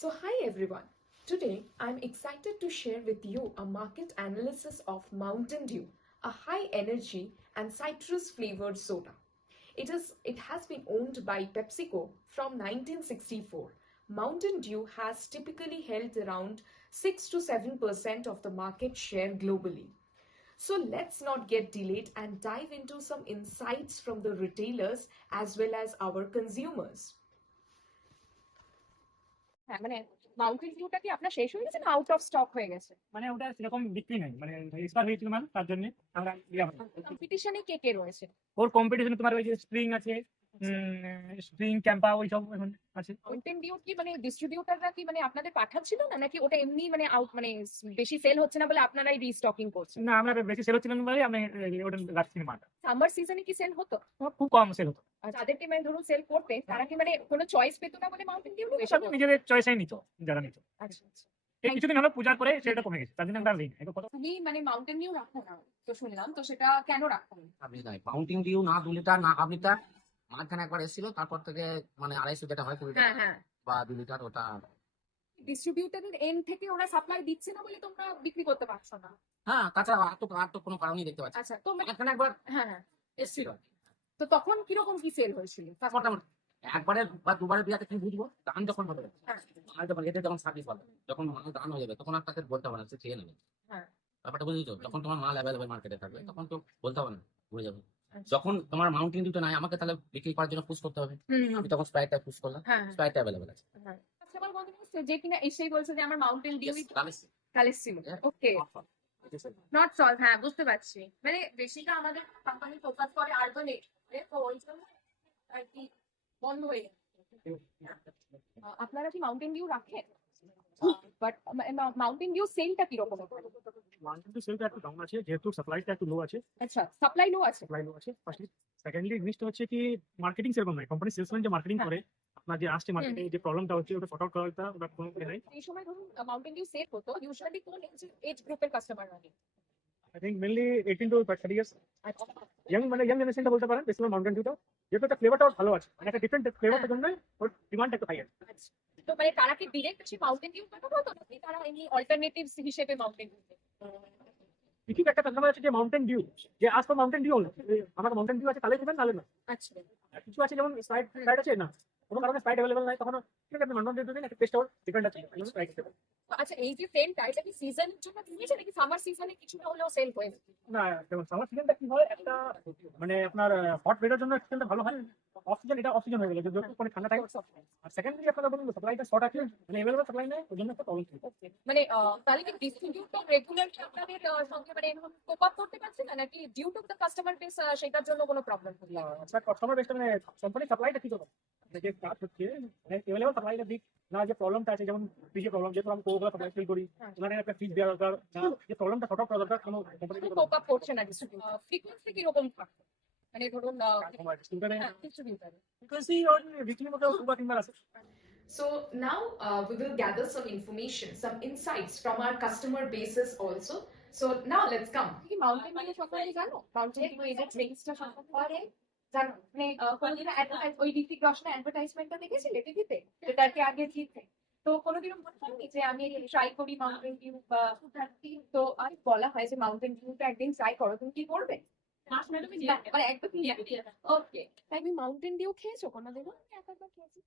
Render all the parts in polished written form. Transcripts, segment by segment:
So hi everyone. Today I'm excited to share with you a market analysis of Mountain Dew, a high energy and citrus flavored soda. It has been owned by PepsiCo from 1964. Mountain Dew has typically held around 6 to 7% of the market share globally. So let's not get delayed and dive into some insights from the retailers as well as our consumers. হ্যাঁ, মানে mountain ডিউটা কি আপনার শেষ হয়ে গেছে না out of stock হয়ে গেছে? মানে ওটা সেরকম বিক্রি নাই, মানে এক্সপায়ার হয়েছিল মাল, তার জন্য আমরা ইয়া হয়। কম্পিটিশনে কে রয়েছে? ওর কম্পিটিশনে তোমার ওই যে স্প্রিং আছে, স্প্রিং ক্যাম্পা ওই সব এখন আছে। মাউন্টেন ডিউ কি মানে ডিস্ট্রিবিউটররা কি মানে আপনাদের পাঠাচ্ছিল না, নাকি ওটা এমনি মানে আউট মানে বেশি সেল হচ্ছে না বলে আপনারাই রিস্টকিং করছেন? না, আমরা বেশি সেল হচ্ছিল না বলে আমি ওটা রাখছি না মালটা। সামার সিজনে কি সেল হতো? খুব কম সেল হতো। আর যাদেরকে মানে ধরুন সেল করতে তারা কি মানে কোনো চয়েস পেতো না বলে মাউন্টেন ডিউ নিয়ে সব নিজেদের চয়েসেই নিত যারা নিত। আচ্ছা আচ্ছা। এই কিছুদিন হলো পূজার পরে সেটা কমে গেছে, তার জন্য আমরা নেই। তুমি মানে মাউন্টেন ডিউ রাখো না তো শুনলাম, তো সেটা কেন রাখো না? আপনি নাই মাউন্টেন ডিউ না 2 লিটার না হাফ লিটার, মাঝখানে একবার এসেছিল, তারপর থেকে মানে 250 যেটা হয় 20 হ্যাঁ হ্যাঁ। বা 2 লিটার ওটা। ডিস্ট্রিবিউটরের এন্ড থেকে ওরা সাপ্লাই দিচ্ছে না বলে তোমরা বিক্রি করতে পারছো না? হ্যাঁ, তাছাড়া আর তো কোনো কারণই দেখতে পাচ্ছি। আচ্ছা, তো মানে মাঝখানে একবার হ্যাঁ হ্যাঁ, এসেছিল, তো তখন কিরকম কি সেল হয়েছিল? মোটামুটি একবারে বা দুবারের বিয়াতে কি বুঝবো, দান যখন হবে হ্যাঁ মাল যখন এদের যখন সার্ভিস হবে, যখন মাল দান হয়ে যাবে তখন আর তাকে বলতে হবে না, সে চেয়ে নেবে। হ্যাঁ। ব্যাপারটা বুঝেছো? যখন তোমার মাল অ্যাভেলেবল মার্কেটে থাকবে তখন তো বলতে হবে না, বুঝে যাবে। আচ্ছা। যখন তোমার মাউন্টেন ডিউটা নাই, আমাকে তাহলে বিক্রি করার জন্য পুশ করতে হবে। আমি তখন স্প্রাইটটা পুশ করলাম, হ্যাঁ স্প্রাইটটা অ্যাভেলেবল আছে। হ্যাঁ। কাস্টমার বলতে পারছে যে কিনা এসেই বলছে যে আমার মাউন্টেন ডিউ তাহলে কালেক্ট ছিল। ওকে, নট সলভ। হ্যাঁ, বুঝতে পারছি। মানে বেশিটা আমাদের কোম্পানি ফোকাস করে আরবানে, তো ওই জন্য আর কি বন্ধ হয়ে গেছে। আপনারা কি মাউন্টেন ডিউ রাখেন? বাট মাউন্টেন ডিউ সেলটা কিরকম? মাউন্টেন ডিউ সেলটা একটু ডাউন আছে, যেহেতু সাপ্লাইটা একটু লো আছে। আচ্ছা, সাপ্লাই লো আছে। সাপ্লাই লো আছে ফার্স্টলি। সেকেন্ডলি জিনিসটা হচ্ছে কি, মার্কেটিং সেরকম নাই। কোম্পানি সেলসম্যান যে মার্কেটিং করে, আপনার যে আসছে মার্কেটে যে প্রবলেমটা হচ্ছে ওটা সর্ট আউট করাটা ওটা কোনো নাই। এই সময় ধরুন মাউন্টেন ডিউ সেল হতো, ইউজুয়ালি কোন এজ গ্রুপের কাস্টমার রাখে? I think mainly 18 to 30 years. Young মানে ইয়াং জেনারেশনটা বলতে পারেন বেশিরভাগ মাউন্টেন ডিউটা, যেহেতু একটা ফ্লেভারটাও ভালো আছে, মানে একটা ডিফারেন্ট ফ্লেভারটার জন্য ওর ডিমান্ড একটু হাই আছে। আচ্ছা, তো মানে তারা কি ডিরেক্ট সেই মাউন্টেন ডিউ কথা বলতো, নাকি তারা এমনি অল্টারনেটিভস হিসেবে মাউন্টেন ডিউ? কিছু একটা কাস্টমার আছে যে মাউন্টেন ডিউ, যে আজ তো মাউন্টেন ডিউ হলো, আমার মাউন্টেন ডিউ আছে তাহলে দিবেন, নাহলে না। আচ্ছা। আর কিছু আছে যেমন স্প্রাইট আছে না, কোনো কারণে স্প্রাইট অ্যাভেলেবল নাই, তখন ঠিক আছে আপনি মাউন্টেন ডিউ দিবেন, একটা টেস্ট আউট ডিফারেন্ট আছে, স্প্রাইট দিবেন। আচ্ছা, এই যে সেলটা এটা কি সিজনের জন্য কিনেছে নাকি সামার সিজনে কিছুটা হলেও সেল হয়ে? না, যেমন সামার সিজনটা কি হয়, একটা মানে আপনার হট ওয়েদার জন্য সিজনটা ভালো হয়। অফ সিজন এটা অফ সিজন হয়ে গেল, যেহেতু কোনো ঠান্ডা থাকে। আর সেকেন্ডলি আপনারা বলুন সাপ্লাইটা শর্ট আছে, মানে অ্যাভেলেবল সাপ্লাই নেই, ওই জন্য একটা প্রবলেম ছিল। মানে তাহলে কি ডিস্ট্রিবিউটর রেগুলার আপনাদের সঙ্গে মানে কোপ আপ করতে পারছে না, নাকি due to the customer base সেটার জন্য কোনো প্রবলেম হলো? আচ্ছা, কাস্টমার বেসটা মানে কোম্পানি সাপ্লাইটা ঠিক হবে, যে কাজ হচ্ছে মানে অ্যাভেলেবল সাপ্লাইটা দিক না, যে প্রবলেমটা আছে যেমন ফ্রিজের প্রবলেম, যেহেতু আমি কোকোলা সাপ্লাই ফিল করি, ওখানে একটা ফ্রিজ দেওয়া দরকার, যে প্রবলেমটা সর্ট আউট করা দরকার, কোনো কোম্পানি কোপ আপ করছে না ডিস্ট্রিবিউটর। ফ্রিকোয়েন্সি কি রকম থাকে? মানে ধরুন ডিস্ট্রিবিউটর ফ্রিকোয়েন্সি উইকলির মধ্যে 2 বা 3 বার আছে। So now we will gather some information, some insights from our customer bases also. So now let's come. কি মাউন্টেন ডিউ সম্পর্কে জানো? মাউন্টেন ডিউ এই যে ড্রিঙ্কসটা সম্পর্কে জানো? মানে কোনোদিনও ওই ঋতিক রোশনের অ্যাডভার্টাইজমেন্টটা দেখেছিলে টিভিতে, যেটাকে আগে জিতে? তো কোনোদিনও মনে হয়নি যে আমি ট্রাই করি মাউন্টেন ডিউ? বা তো আমি বলা হয় যে মাউন্টেন ডিউটা একদিন ট্রাই করো, তুমি কি করবে? মানে একদম ওকে। তুমি মাউন্টেন ডিউ খেয়েছো কোনোদিনও? একবার খেয়েছি।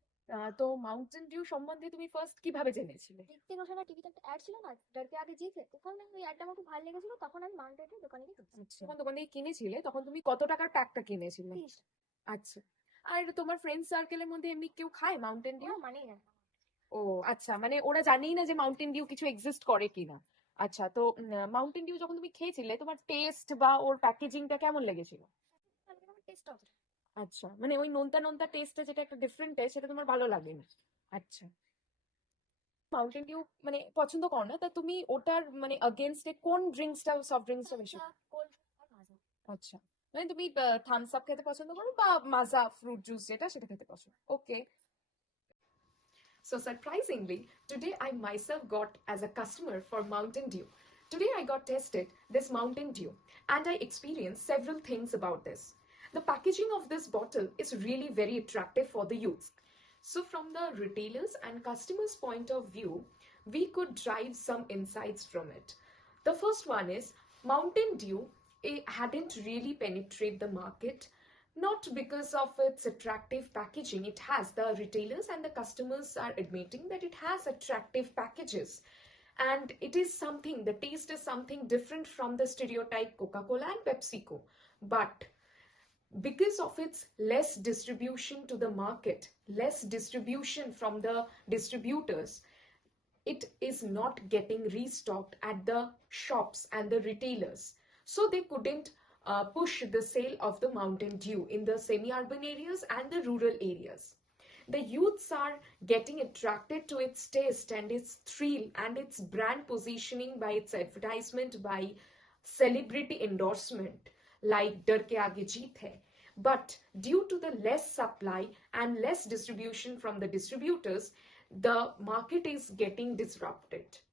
তো মাউন্টেন ডিউ সম্বন্ধে তুমি ফার্স্ট কিভাবে জেনেছিলে? ঋত্বিক রোশনের টিভিতে একটা অ্যাড ছিল না, ডারকে আগে জিতে, ওখানে ওই অ্যাডটা আমার খুব ভালো লেগেছিল, তখন আমি মাউন্টেন ডিউ দোকানে গিয়ে কিনেছি। যখন দোকান থেকে কিনেছিলে তখন তুমি কত টাকার প্যাকটা কিনেছিলে? 30 আচ্ছা। আর তোমার ফ্রেন্ড সার্কেলের মধ্যে এমনি কেউ খায় মাউন্টেন ডিউ? মানেই না। ও আচ্ছা, মানে ওরা জানেই না যে মাউন্টেন ডিউ কিছু এক্সিস্ট করে কিনা। আচ্ছা, তো মাউন্টেন ডিউ যখন তুমি খেয়েছিলে তোমার টেস্ট বা ওর প্যাকেজিংটা কেমন লেগেছিল? আমার টেস্ট অফ আচ্ছা, মানে ওই নোনতা নোনতা টেস্টটা যেটা একটা ডিফারেন্ট টেস্ট, সেটা তোমার ভালো লাগেনি? আচ্ছা। মাউন্টেন ডিউ মানে পছন্দ করো না, তা তুমি ওটার মানে अगेंस्ट কোন ড্রিঙ্কসটা, সফট ড্রিঙ্কসটা বেশি? কোল্ড আর মাজা। আচ্ছা, মানে তুমি থামস আপ খেতে পছন্দ করো বা মাজা ফ্রুট জুস যেটা সেটা খেতে পছন্দ? ওকে। So surprisingly, today I myself got as a customer for Mountain Dew. Today I got tested this Mountain Dew and I experienced several things about this. The packaging of this bottle is really very attractive for the youth. So from the retailers and customers point of view, we could drive some insights from it. The first one is Mountain Dew, it hadn't really penetrated the market, not because of its attractive packaging. It has, the retailers and the customers are admitting that it has attractive packages, and it is something, the taste is something different from the stereotype Coca-Cola and PepsiCo. But because of its less distribution to the market, less distribution from the distributors, it is not getting restocked at the shops and the retailers. So they couldn't push the sale of the Mountain Dew in the semi-urban areas and the rural areas. The youths are getting attracted to its taste and its thrill and its brand positioning by its advertisement, by celebrity endorsement like Dar Ke Aage Jeet Hai. But due to the less supply and less distribution from the distributors, the market is getting disrupted.